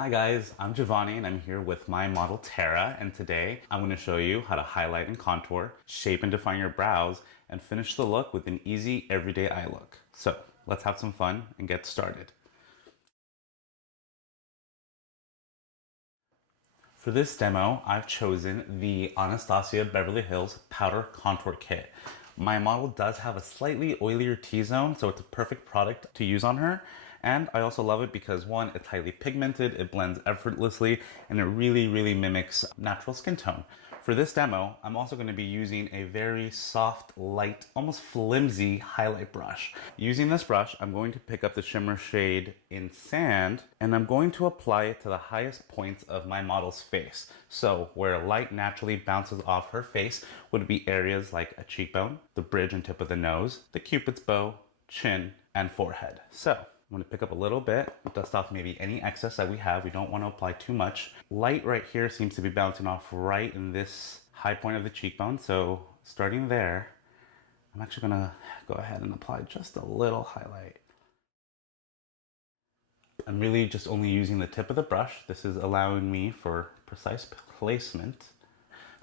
Hi guys, I'm Giovanni and I'm here with my model Tara, and today I'm going to show you how to highlight and contour, shape and define your brows, and finish the look with an easy everyday eye look. So let's have some fun and get started. For this demo, I've chosen the Anastasia Beverly Hills Powder Contour Kit. My model does have a slightly oilier T-zone, so it's a perfect product to use on her. And I also love it because one, it's highly pigmented, it blends effortlessly, and it really mimics natural skin tone. For this demo, I'm also going to be using a very soft, light, almost flimsy highlight brush. Using this brush, I'm going to pick up the shimmer shade in Sand, and I'm going to apply it to the highest points of my model's face. So where light naturally bounces off her face would be areas like a cheekbone, the bridge and tip of the nose, the cupid's bow, chin, and forehead. So I'm going to pick up a little bit, dust off maybe any excess that we have. We don't want to apply too much. Light right here seems to be bouncing off right in this high point of the cheekbone. So starting there, I'm actually going to go ahead and apply just a little highlight. I'm really just only using the tip of the brush. This is allowing me for precise placement.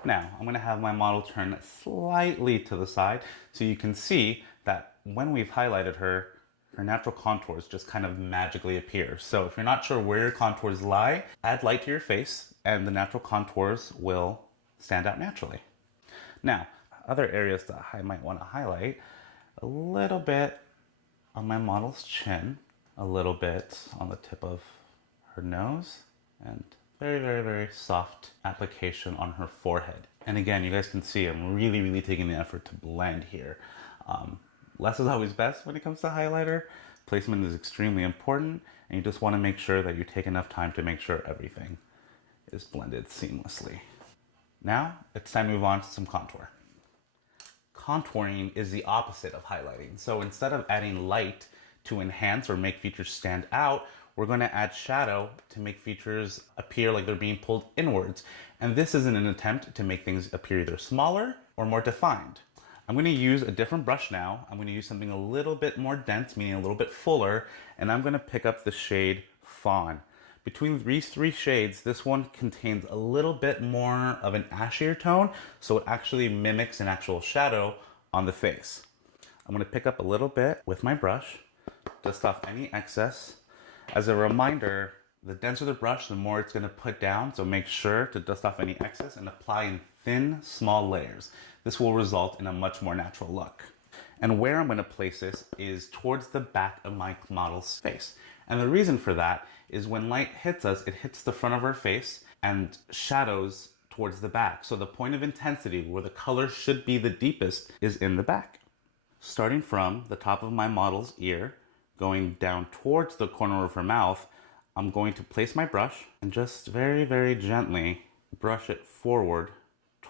Now, I'm going to have my model turn slightly to the side so you can see that when we've highlighted her, her natural contours just kind of magically appear. So if you're not sure where your contours lie, add light to your face and the natural contours will stand out naturally. Now, other areas that I might want to highlight, a little bit on my model's chin, a little bit on the tip of her nose, and very soft application on her forehead. And again, you guys can see I'm really taking the effort to blend here. Less is always best when it comes to highlighter. Placement is extremely important, and you just want to make sure that you take enough time to make sure everything is blended seamlessly. Now, it's time to move on to some contour. Contouring is the opposite of highlighting. So instead of adding light to enhance or make features stand out, we're going to add shadow to make features appear like they're being pulled inwards. And this is in an attempt to make things appear either smaller or more defined. I'm going to use a different brush now. I'm going to use something a little bit more dense, meaning a little bit fuller, and I'm going to pick up the shade Fawn. Between these three shades, this one contains a little bit more of an ashier tone, so it actually mimics an actual shadow on the face. I'm going to pick up a little bit with my brush, dust off any excess. As a reminder, the denser the brush, the more it's going to put down, so make sure to dust off any excess and apply in thin, small layers. This will result in a much more natural look. And where I'm going to place this is towards the back of my model's face. And the reason for that is when light hits us, it hits the front of our face and shadows towards the back. So the point of intensity, where the color should be the deepest, is in the back. Starting from the top of my model's ear, going down towards the corner of her mouth, I'm going to place my brush and just very gently brush it forward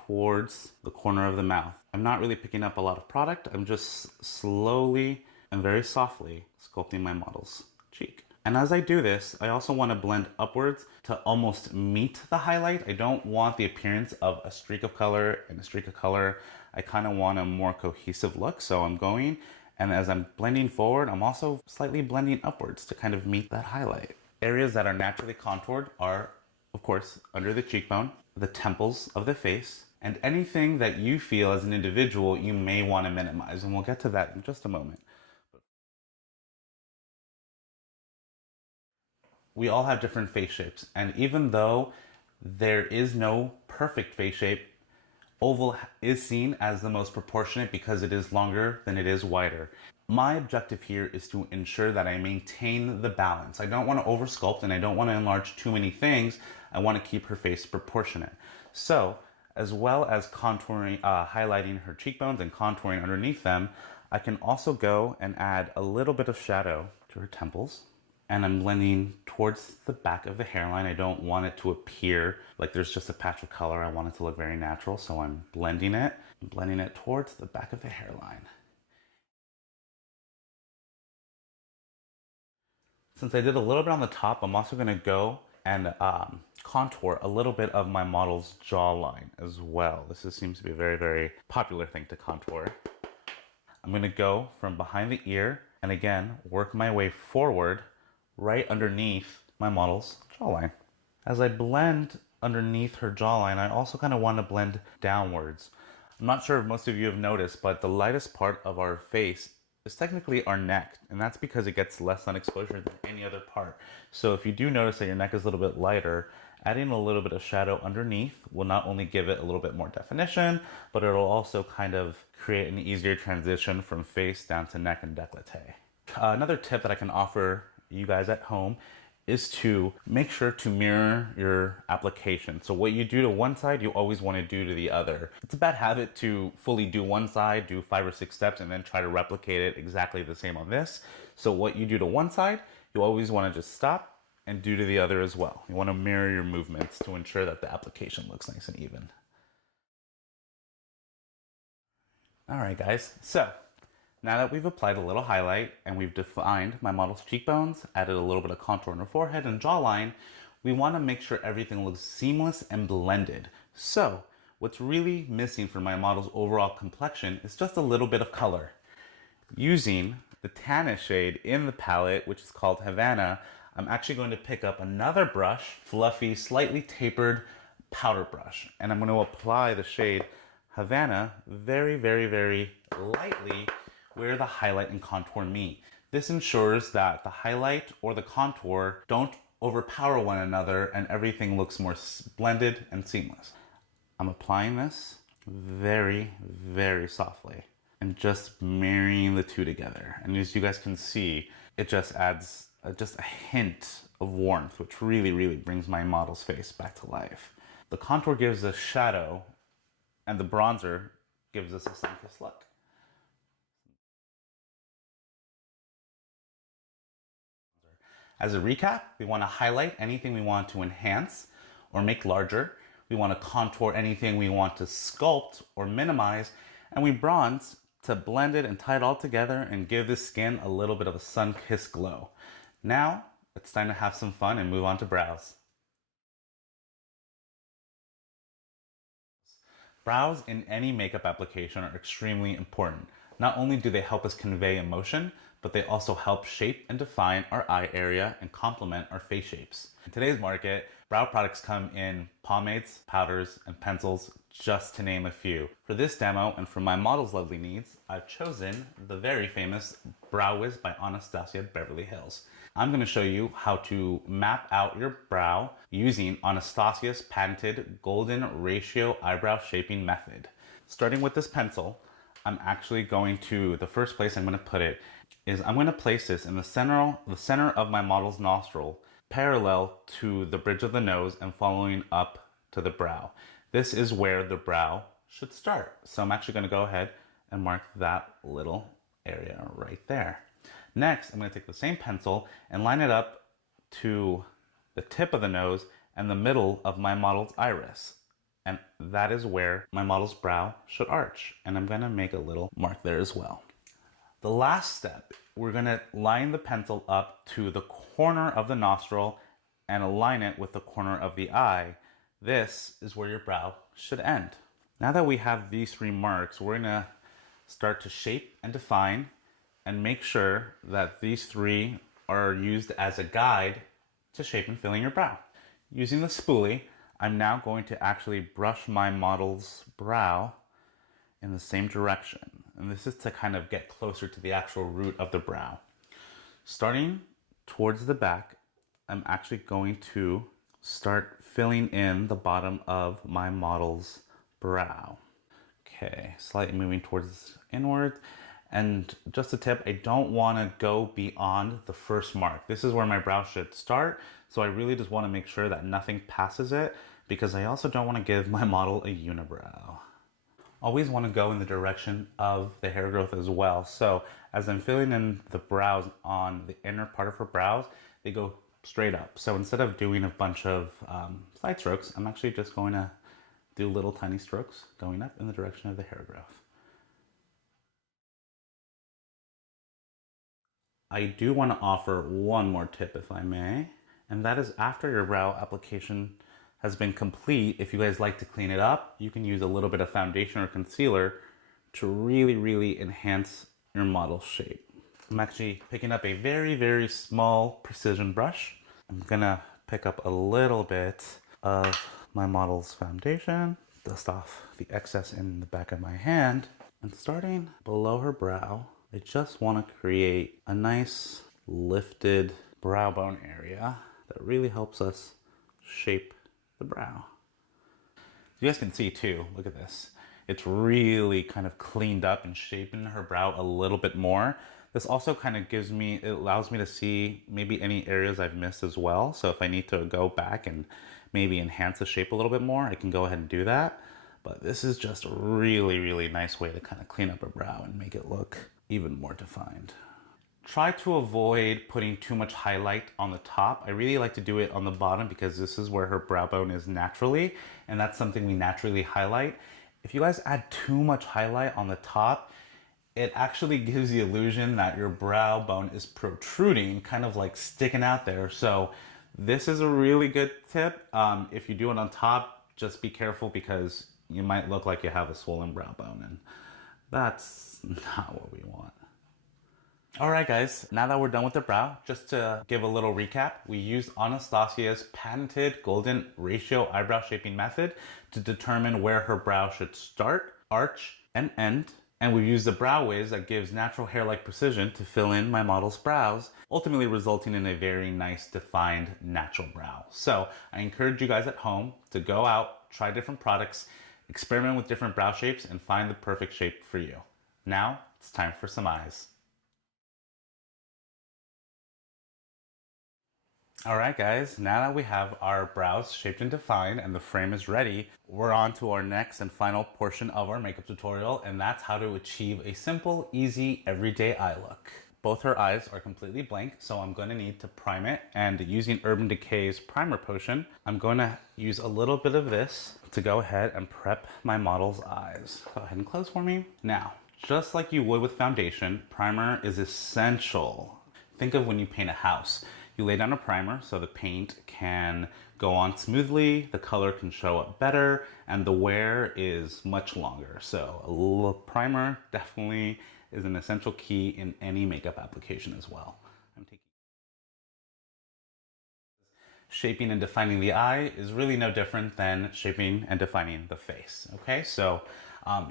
towards the corner of the mouth. I'm not really picking up a lot of product. I'm just slowly and very softly sculpting my model's cheek. And as I do this, I also want to blend upwards to almost meet the highlight. I don't want the appearance of a streak of color and a streak of color. I kind of want a more cohesive look. So I'm going, and as I'm blending forward, I'm also slightly blending upwards to kind of meet that highlight. Areas that are naturally contoured are, of course, under the cheekbone, the temples of the face, and anything that you feel as an individual you may want to minimize. And we'll get to that in just a moment. We all have different face shapes, and even though there is no perfect face shape, oval is seen as the most proportionate because it is longer than it is wider. My objective here is to ensure that I maintain the balance. I don't want to oversculpt and I don't want to enlarge too many things. I want to keep her face proportionate. So, as well as contouring, highlighting her cheekbones and contouring underneath them, I can also go and add a little bit of shadow to her temples. And I'm blending towards the back of the hairline. I don't want it to appear like there's just a patch of color. I want it to look very natural, so I'm blending it towards the back of the hairline. Since I did a little bit on the top, I'm also going to go and contour a little bit of my model's jawline as well. This seems to be a very popular thing to contour. I'm going to go from behind the ear and again work my way forward right underneath my model's jawline. As I blend underneath her jawline, I also kind of want to blend downwards. I'm not sure if most of you have noticed, but the lightest part of our face is technically our neck, and that's because it gets less sun exposure than any other part. So if you do notice that your neck is a little bit lighter, adding a little bit of shadow underneath will not only give it a little bit more definition, but it'll also kind of create an easier transition from face down to neck and décolleté. Another tip that I can offer you guys at home is to make sure to mirror your application. So what you do to one side, you always want to do to the other. It's a bad habit to fully do one side, do 5 or 6 steps, and then try to replicate it exactly the same on this. So what you do to one side, you always want to just stop and do to the other as well. You want to mirror your movements to ensure that the application looks nice and even. All right, guys, so now that we've applied a little highlight and we've defined my model's cheekbones, added a little bit of contour on her forehead and jawline, we want to make sure everything looks seamless and blended. So what's really missing for my model's overall complexion is just a little bit of color. Using the tannish shade in the palette, which is called Havana, I'm actually going to pick up another brush, fluffy, slightly tapered powder brush, and I'm going to apply the shade Havana very, very, very lightly where the highlight and contour meet. This ensures that the highlight or the contour don't overpower one another and everything looks more blended and seamless. I'm applying this very, very softly and just marrying the two together. And as you guys can see, it just adds just a hint of warmth, which really, really brings my model's face back to life. The contour gives a shadow and the bronzer gives us a sun-kissed look. As a recap, we want to highlight anything we want to enhance or make larger. We want to contour anything we want to sculpt or minimize. And we bronze to blend it and tie it all together and give the skin a little bit of a sun-kissed glow. Now, it's time to have some fun and move on to brows. Brows in any makeup application are extremely important. Not only do they help us convey emotion, but they also help shape and define our eye area and complement our face shapes. In today's market, brow products come in pomades, powders, and pencils, just to name a few. For this demo and for my model's lovely needs, I've chosen the very famous Brow Wiz by Anastasia Beverly Hills. I'm going to show you how to map out your brow using Anastasia's patented golden ratio eyebrow shaping method. Starting with this pencil, I'm actually going to, the first place I'm going to put it is I'm going to place this in the center of my model's nostril, parallel to the bridge of the nose and following up to the brow. This is where the brow should start. So I'm actually going to go ahead and mark that little area right there. Next, I'm going to take the same pencil and line it up to the tip of the nose and the middle of my model's iris. And that is where my model's brow should arch. And I'm going to make a little mark there as well. The last step, we're going to line the pencil up to the corner of the nostril and align it with the corner of the eye. This is where your brow should end. Now that we have these 3 marks, we're going to start to shape and define and make sure that these 3 are used as a guide to shape and filling your brow. Using the spoolie, I'm now going to actually brush my model's brow in the same direction. And this is to kind of get closer to the actual root of the brow. Starting towards the back, I'm actually going to start filling in the bottom of my model's brow. Okay, slightly moving towards inward. And just a tip, I don't want to go beyond the first mark. This is where my brow should start. So I really just want to make sure that nothing passes it because I also don't want to give my model a unibrow. Always want to go in the direction of the hair growth as well. So as I'm filling in the brows on the inner part of her brows, they go straight up. So instead of doing a bunch of side strokes, I'm actually just going to do little tiny strokes going up in the direction of the hair growth. I do want to offer one more tip if I may, and that is after your brow application has been complete, if you guys like to clean it up, you can use a little bit of foundation or concealer to really, really enhance your model shape. I'm actually picking up a very, very small precision brush I'm gonna pick up a little bit of my model's foundation, dust off the excess in the back of my hand, and starting below her brow, I just want to create a nice lifted brow bone area that really helps us shape the brow. You guys can see too, look at this. It's really kind of cleaned up and shaping her brow a little bit more. This also kind of it allows me to see maybe any areas I've missed as well. So if I need to go back and maybe enhance the shape a little bit more, I can go ahead and do that. But this is just a really, really nice way to kind of clean up her brow and make it look even more defined. Try to avoid putting too much highlight on the top. I really like to do it on the bottom because this is where her brow bone is naturally, and that's something we naturally highlight. If you guys add too much highlight on the top, it actually gives the illusion that your brow bone is protruding, kind of like sticking out there. So this is a really good tip. If you do it on top, just be careful because you might look like you have a swollen brow bone, and that's not what we want. All right, guys, now that we're done with the brow, just to give a little recap, we used Anastasia's patented golden ratio eyebrow shaping method to determine where her brow should start, arch, and end. And we used the brow waves that gives natural hair-like precision to fill in my model's brows, ultimately resulting in a very nice, defined, natural brow. So I encourage you guys at home to go out, try different products, experiment with different brow shapes, and find the perfect shape for you. Now, it's time for some eyes. All right, guys, now that we have our brows shaped and defined and the frame is ready, we're on to our next and final portion of our makeup tutorial, and that's how to achieve a simple, easy, everyday eye look. Both her eyes are completely blank, so I'm going to need to prime it, and using Urban Decay's primer potion, I'm going to use a little bit of this to go ahead and prep my model's eyes. Go ahead and close for me. Now, just like you would with foundation, primer is essential. Think of when you paint a house. You lay down a primer so the paint can go on smoothly, the color can show up better, and the wear is much longer. So a little primer definitely is an essential key in any makeup application as well. Shaping and defining the eye is really no different than shaping and defining the face. Okay, so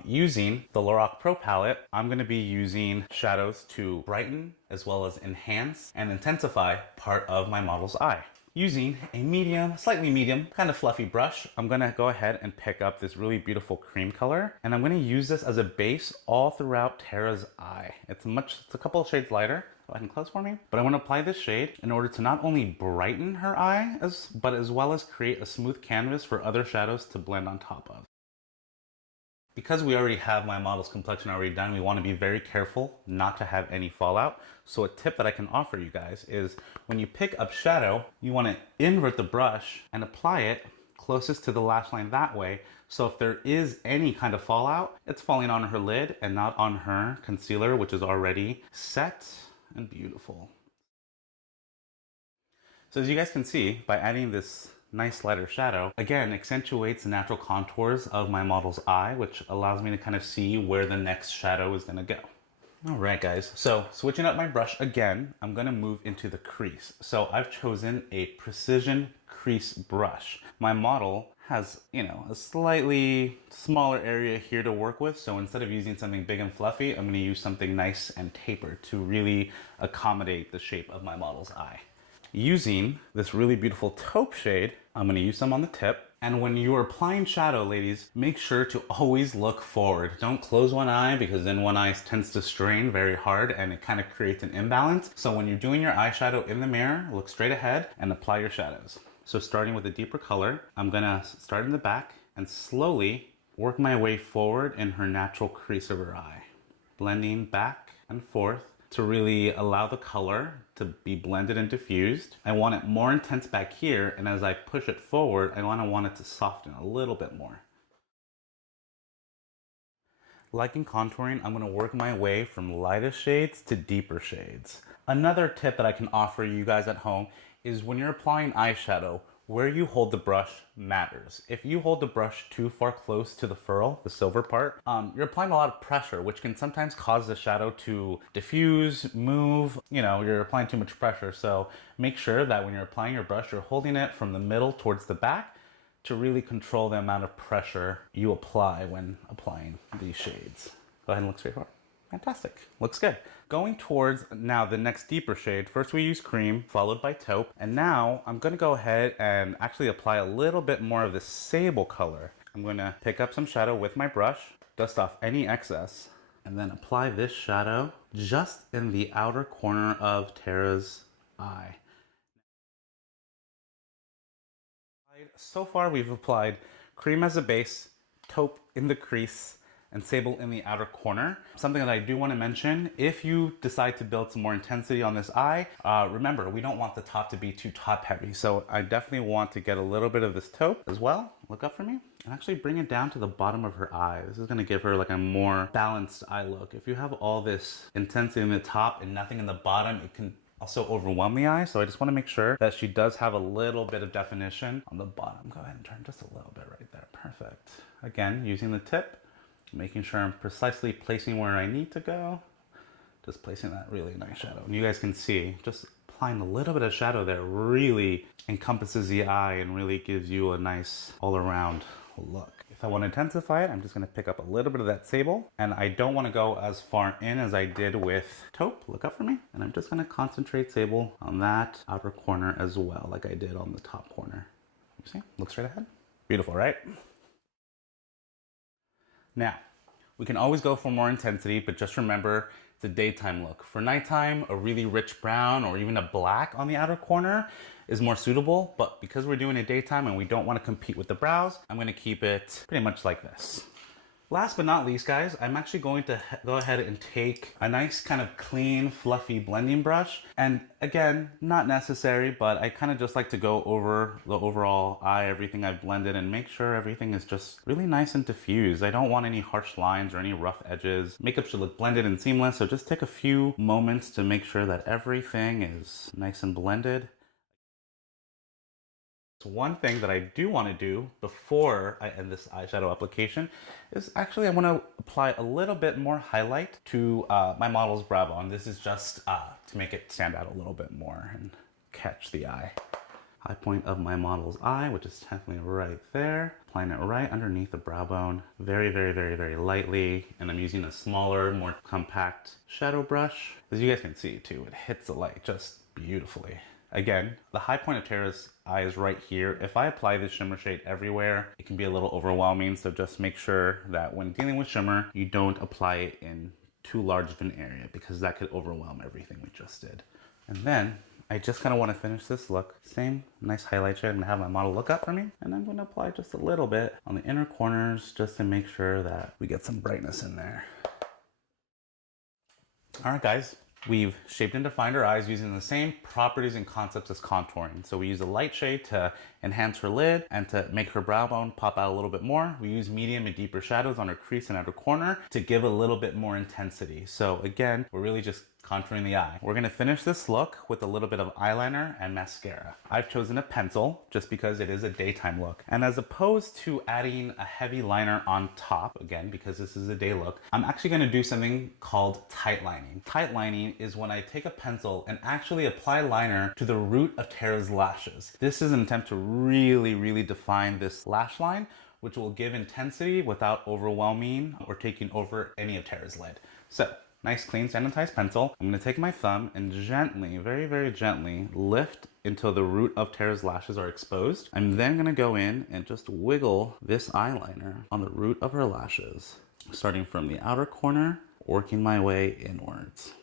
using the Lorac Pro palette, I'm going to be using shadows to brighten as well as enhance and intensify part of my model's eye. Using a medium, slightly medium, kind of fluffy brush, I'm going to go ahead and pick up this really beautiful cream color, and I'm going to use this as a base all throughout Tara's eye. It's a couple of shades lighter. Go ahead and close for me. But I want to apply this shade in order to not only brighten her eye, but as well as create a smooth canvas for other shadows to blend on top of. Because we already have my model's complexion already done, we want to be very careful not to have any fallout. So a tip that I can offer you guys is when you pick up shadow, you want to invert the brush and apply it closest to the lash line that way. So if there is any kind of fallout, it's falling on her lid and not on her concealer, which is already set and beautiful. So as you guys can see, by adding this nice lighter shadow, again, accentuates the natural contours of my model's eye, which allows me to kind of see where the next shadow is going to go. All right, guys, so switching up my brush again, I'm going to move into the crease. So I've chosen a precision crease brush. My model has, a slightly smaller area here to work with. So instead of using something big and fluffy, I'm going to use something nice and tapered to really accommodate the shape of my model's eye. Using this really beautiful taupe shade, I'm going to use some on the tip. And when you are applying shadow, ladies, make sure to always look forward. Don't close one eye because then one eye tends to strain very hard and it kind of creates an imbalance. So when you're doing your eyeshadow in the mirror, look straight ahead and apply your shadows. So starting with a deeper color, I'm going to start in the back and slowly work my way forward in her natural crease of her eye. Blending back and forth to really allow the color to be blended and diffused. I want it more intense back here, and as I push it forward, I want it to soften a little bit more. Like in contouring, I'm going to work my way from lightest shades to deeper shades. Another tip that I can offer you guys at home is when you're applying eyeshadow, where you hold the brush matters. If you hold the brush too far close to the furrow, the silver part, you're applying a lot of pressure, which can sometimes cause the shadow to diffuse, move, you know, you're applying too much pressure. So make sure that when you're applying your brush, you're holding it from the middle towards the back to really control the amount of pressure you apply when applying these shades. Go ahead and look straight forward. Fantastic, looks good. Going towards now the next deeper shade, first we use cream, followed by taupe, and now I'm gonna go ahead and actually apply a little bit more of this sable color. I'm gonna pick up some shadow with my brush, dust off any excess, and then apply this shadow just in the outer corner of Tara's eye. So far we've applied cream as a base, taupe in the crease, and sable in the outer corner. Something that I do want to mention, if you decide to build some more intensity on this eye, remember, we don't want the top to be too top heavy. So I definitely want to get a little bit of this taupe as well. Look up for me. And actually bring it down to the bottom of her eye. This is gonna give her like a more balanced eye look. If you have all this intensity in the top and nothing in the bottom, it can also overwhelm the eye. So I just want to make sure that she does have a little bit of definition on the bottom. Go ahead and turn just a little bit right there. Perfect. Again, using the tip, making sure I'm precisely placing where I need to go. Just placing that really nice shadow. And you guys can see, just applying a little bit of shadow there really encompasses the eye and really gives you a nice all-around look. If I want to intensify it, I'm just going to pick up a little bit of that sable, and I don't want to go as far in as I did with taupe. Look up for me. And I'm just going to concentrate sable on that outer corner as well, like I did on the top corner. You see? Look straight ahead. Beautiful, right? Now, we can always go for more intensity, but just remember, it's a daytime look. For nighttime, a really rich brown or even a black on the outer corner is more suitable, but because we're doing it daytime and we don't want to compete with the brows, I'm going to keep it pretty much like this. Last but not least, guys, I'm actually going to go ahead and take a nice kind of clean, fluffy blending brush. And again, not necessary, but I kind of just like to go over the overall eye, everything I've blended, and make sure everything is just really nice and diffused. I don't want any harsh lines or any rough edges. Makeup should look blended and seamless, so just take a few moments to make sure that everything is nice and blended. One thing that I do want to do before I end this eyeshadow application is actually I want to apply a little bit more highlight to my model's brow bone. This is just to make it stand out a little bit more and catch the eye. High point of my model's eye, which is definitely right there. Applying it right underneath the brow bone, very, very, very, very lightly. And I'm using a smaller, more compact shadow brush. As you guys can see too, it hits the light just beautifully. Again, the high point of Tara's eye is right here. If I apply this shimmer shade everywhere, it can be a little overwhelming. So just make sure that when dealing with shimmer, you don't apply it in too large of an area because that could overwhelm everything we just did. And then I just kind of want to finish this look. Same nice highlight shade. I'm gonna have my model look up for me. And I'm gonna apply just a little bit on the inner corners just to make sure that we get some brightness in there. All right, guys. We've shaped and defined her eyes using the same properties and concepts as contouring. So we use a light shade to enhance her lid and to make her brow bone pop out a little bit more. We use medium and deeper shadows on her crease and outer corner to give a little bit more intensity. So again, we're really just contouring the eye. We're gonna finish this look with a little bit of eyeliner and mascara. I've chosen a pencil just because it is a daytime look. And as opposed to adding a heavy liner on top, again, because this is a day look, I'm actually gonna do something called tight lining. Tight lining is when I take a pencil and actually apply liner to the root of Tara's lashes. This is an attempt to really, really define this lash line, which will give intensity without overwhelming or taking over any of Tara's lid. So, nice clean sanitized pencil. I'm gonna take my thumb and gently, very, very gently lift until the root of Tara's lashes are exposed. I'm then gonna go in and just wiggle this eyeliner on the root of her lashes, starting from the outer corner, working my way inwards.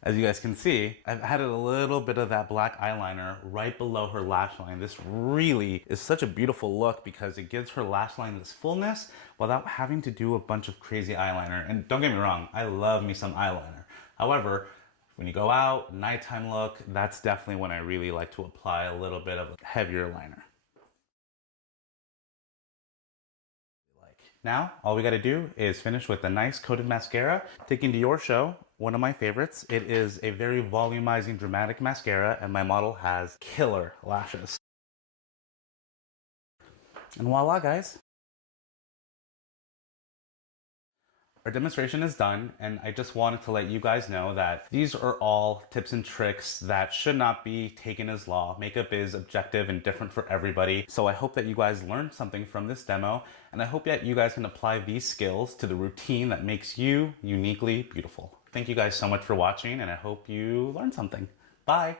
As you guys can see, I've added a little bit of that black eyeliner right below her lash line. This really is such a beautiful look because it gives her lash line this fullness without having to do a bunch of crazy eyeliner. And don't get me wrong, I love me some eyeliner. However, when you go out, nighttime look, that's definitely when I really like to apply a little bit of a heavier liner. Now, all we gotta do is finish with a nice coated mascara. Taking to your show, one of my favorites. It is a very volumizing, dramatic mascara, and my model has killer lashes. And voila, guys. Our demonstration is done, and I just wanted to let you guys know that these are all tips and tricks that should not be taken as law. Makeup is objective and different for everybody. So I hope that you guys learned something from this demo, and I hope that you guys can apply these skills to the routine that makes you uniquely beautiful. Thank you guys so much for watching, and I hope you learned something. Bye!